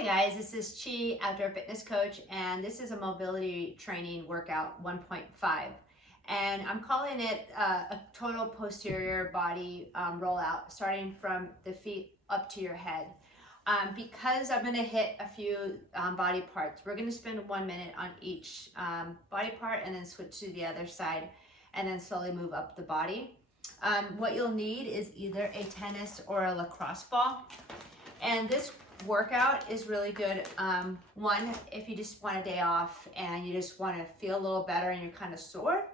Hi guys, this is Chi, outdoor fitness coach, and this is a mobility training workout 1.5. And I'm calling it a total posterior body rollout, starting from the feet up to your head. Because I'm gonna hit a few body parts, we're gonna spend 1 minute on each body part and then switch to the other side and then slowly move up the body. What you'll need is either a tennis or a lacrosse ball. And this workout is really good. One, if you just want a day off and you just want to feel a little better and you're kind of sore.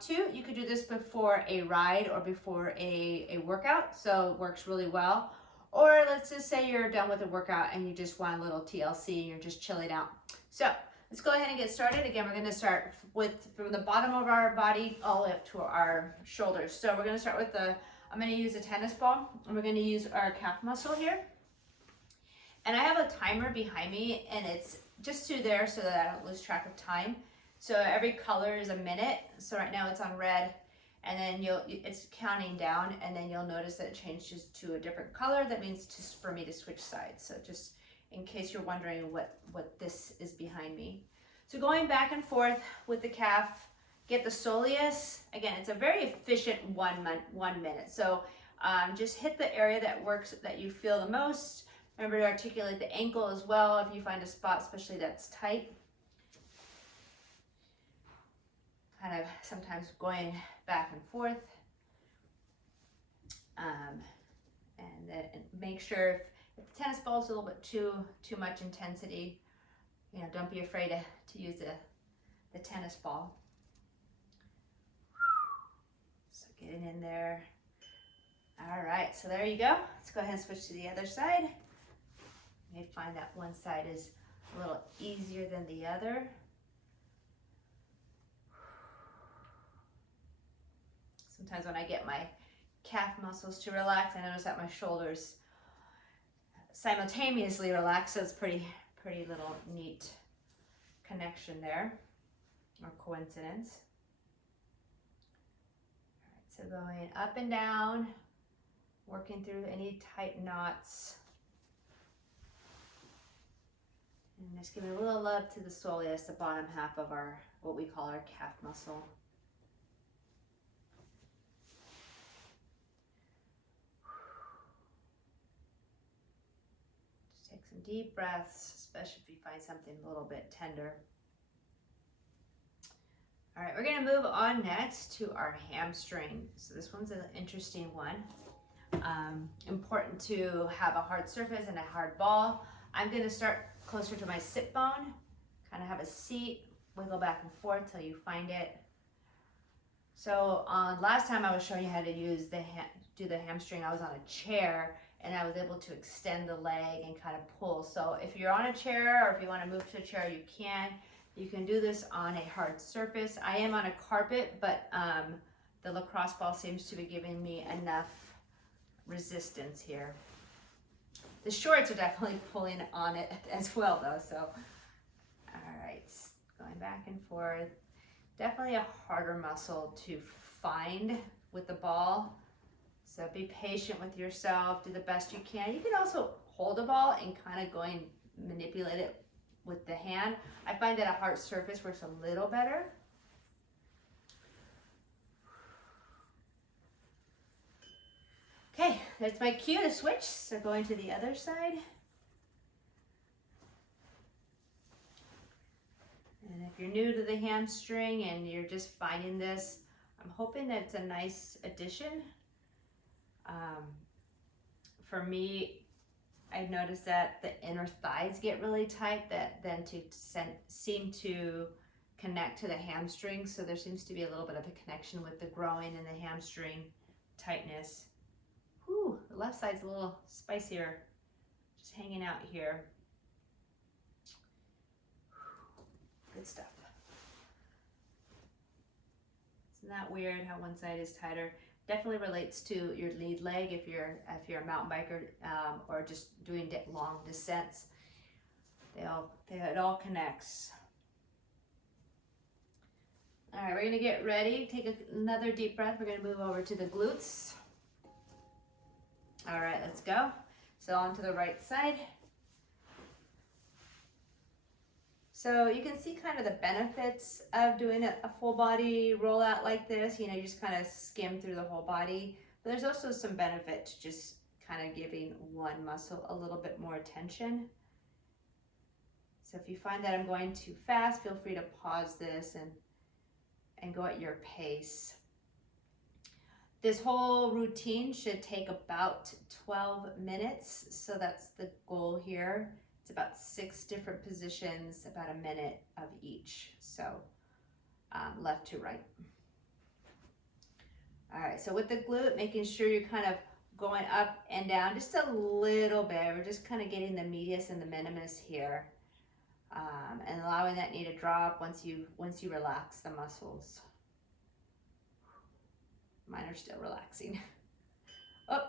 Two, you could do this before a ride or before a workout, so it works really well. Or let's just say you're done with a workout and you just want a little TLC and you're just chilling out. So let's go ahead and get started. Again, we're going to start from the bottom of our body all the way up to our shoulders. So we're going to start with I'm going to use a tennis ball, and we're going to use our calf muscle here. And I have a timer behind me, and it's just to there so that I don't lose track of time. So every color is a minute. So right now it's on red, and then it's counting down, and then you'll notice that it changes to a different color. That means for me to switch sides. So just in case you're wondering what this is behind me. So going back and forth with the calf, get the soleus. Again, it's a very efficient 1 minute. So just hit the area that works, that you feel the most. Remember to articulate the ankle as well if you find a spot, especially that's tight. Kind of sometimes going back and forth. And then make sure if the tennis ball is a little bit too much intensity, don't be afraid to use the tennis ball. So getting in there. All right, so there you go. Let's go ahead and switch to the other side. You may find that one side is a little easier than the other. Sometimes when I get my calf muscles to relax, I notice that my shoulders simultaneously relax, so it's pretty little neat connection there, or coincidence. All right, so going up and down, working through any tight knots. And just giving a little love to the soleus, the bottom half of what we call our calf muscle. Just take some deep breaths, especially if you find something a little bit tender. All right, we're going to move on next to our hamstring. So this one's an interesting one. Important to have a hard surface and a hard ball. I'm going to start closer to my sit bone, kind of have a seat, wiggle back and forth till you find it. So last time I was showing you how to do the hamstring, I was on a chair and I was able to extend the leg and kind of pull. So if you're on a chair or if you want to move to a chair, you can. You can do this on a hard surface. I am on a carpet, but the lacrosse ball seems to be giving me enough resistance here. The shorts are definitely pulling on it as well though, so. All right, going back and forth. Definitely a harder muscle to find with the ball. So be patient with yourself, do the best you can. You can also hold a ball and kind of manipulate it with the hand. I find that a hard surface works a little better. Okay, there's my cue to switch. So going to the other side. And if you're new to the hamstring and you're just finding this, I'm hoping that it's a nice addition. For me, I've noticed that the inner thighs get really tight, that then seem to connect to the hamstring. So there seems to be a little bit of a connection with the groin and the hamstring tightness. Whew, the left side's a little spicier, just hanging out here. Good stuff. Isn't that weird how one side is tighter? Definitely relates to your lead leg if you're a mountain biker or just doing long descents. It all connects. All right, we're gonna get ready. Take another deep breath. We're gonna move over to the glutes. All right, let's go. So onto the right side. So you can see kind of the benefits of doing a full body rollout like this. You know, you just kind of skim through the whole body. But there's also some benefit to just kind of giving one muscle a little bit more attention. So if you find that I'm going too fast, feel free to pause this and go at your pace. This whole routine should take about 12 minutes. So that's the goal here. It's about 6 different positions, about a minute of each. So left to right. All right, so with the glute, making sure you're kind of going up and down just a little bit. We're just kind of getting the medius and the minimus here, and allowing that knee to drop once you relax the muscles. Mine are still relaxing. Oh,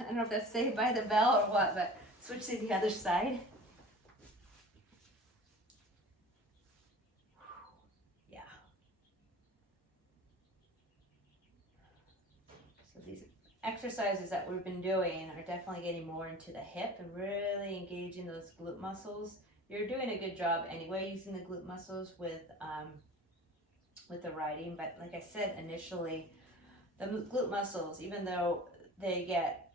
I don't know if that's Saved by the Bell or what, but switch to the other side. Yeah. So these exercises that we've been doing are definitely getting more into the hip and really engaging those glute muscles. You're doing a good job anyway using the glute muscles with the riding, but like I said initially, the glute muscles, even though they get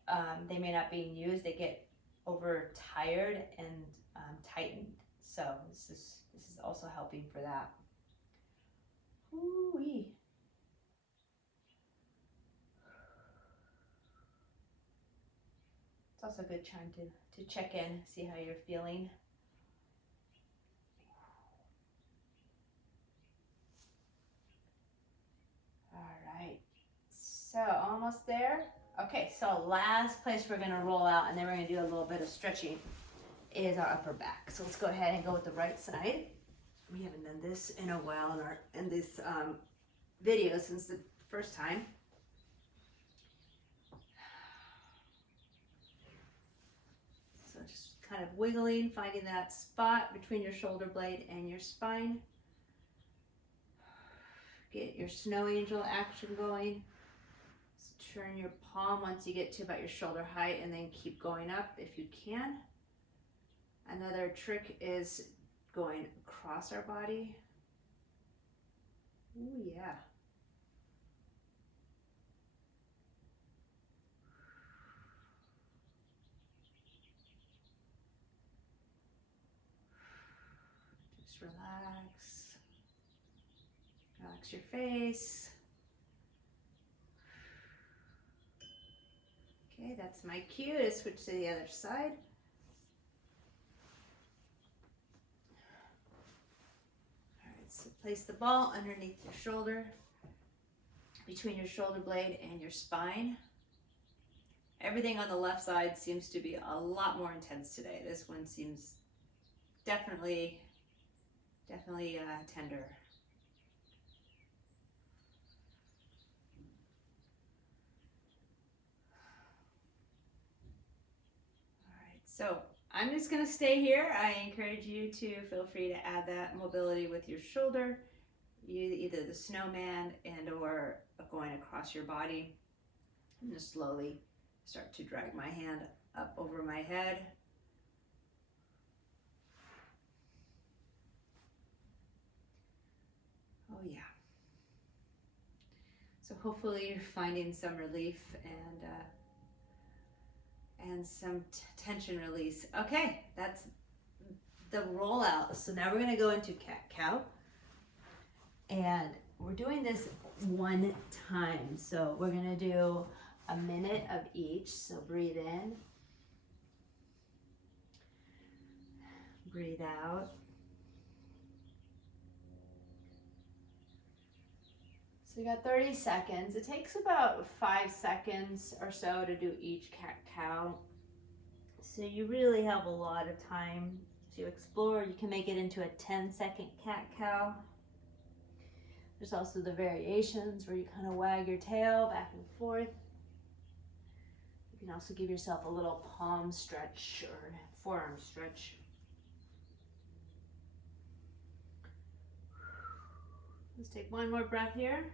they may not be used, they get overtired and tightened. So this is also helping for that. Ooh-wee. It's also a good time to check in, see how you're feeling. All right, so almost there. Okay, so last place we're gonna roll out, and then we're gonna do a little bit of stretching, is our upper back. So let's go ahead and go with the right side. We haven't done this in a while in this video since the first time. So just kind of wiggling, finding that spot between your shoulder blade and your spine. Get your snow angel action going. So turn your palm once you get to about your shoulder height and then keep going up if you can. Another trick is going across our body. Ooh, yeah. Just relax. Relax your face. Okay, that's my cue to switch to the other side. So place the ball underneath your shoulder, between your shoulder blade and your spine. Everything on the left side seems to be a lot more intense today. This one seems definitely tender. All right, so I'm just gonna stay here. I encourage you to feel free to add that mobility with your shoulder, either the snowman and or going across your body. And just slowly start to drag my hand up over my head. Oh yeah. So hopefully you're finding some relief and some tension release. Okay, that's the rollout. So now we're gonna go into cat-cow, and we're doing this one time. So we're gonna do a minute of each. So breathe in, breathe out. So you got 30 seconds. It takes about 5 seconds or so to do each cat-cow. So you really have a lot of time to explore. You can make it into a 10-second cat-cow. There's also the variations where you kind of wag your tail back and forth. You can also give yourself a little palm stretch or forearm stretch. Let's take one more breath here.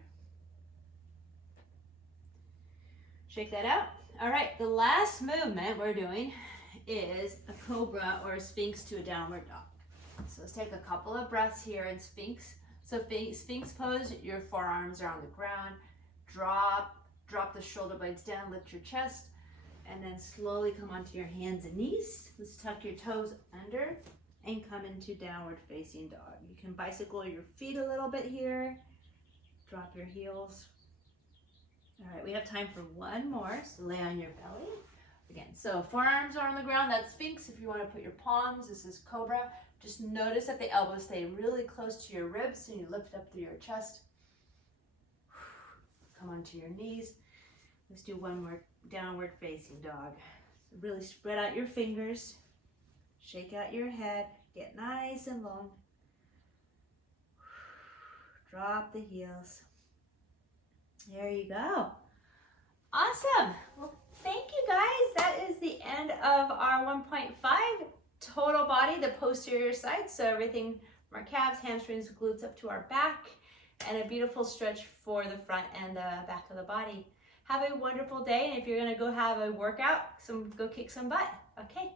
Shake that out. All right, the last movement we're doing is a cobra or a sphinx to a downward dog. So let's take a couple of breaths here in Sphinx. So Sphinx pose, your forearms are on the ground. Drop the shoulder blades down, lift your chest, and then slowly come onto your hands and knees. Let's tuck your toes under and come into downward facing dog. You can bicycle your feet a little bit here. Drop your heels. All right, we have time for one more. So lay on your belly. Again, so forearms are on the ground, that's Sphinx. If you want to put your palms, this is Cobra. Just notice that the elbows stay really close to your ribs and you lift up through your chest. Come onto your knees. Let's do one more downward facing dog. So really spread out your fingers, shake out your head, get nice and long. Drop the heels. There you go. Awesome. Well, thank you guys. That is the end of our 1.5 total body, the posterior side. So everything from our calves, hamstrings, glutes up to our back, and a beautiful stretch for the front and the back of the body. Have a wonderful day. And if you're going to go have a workout, go kick some butt. Okay.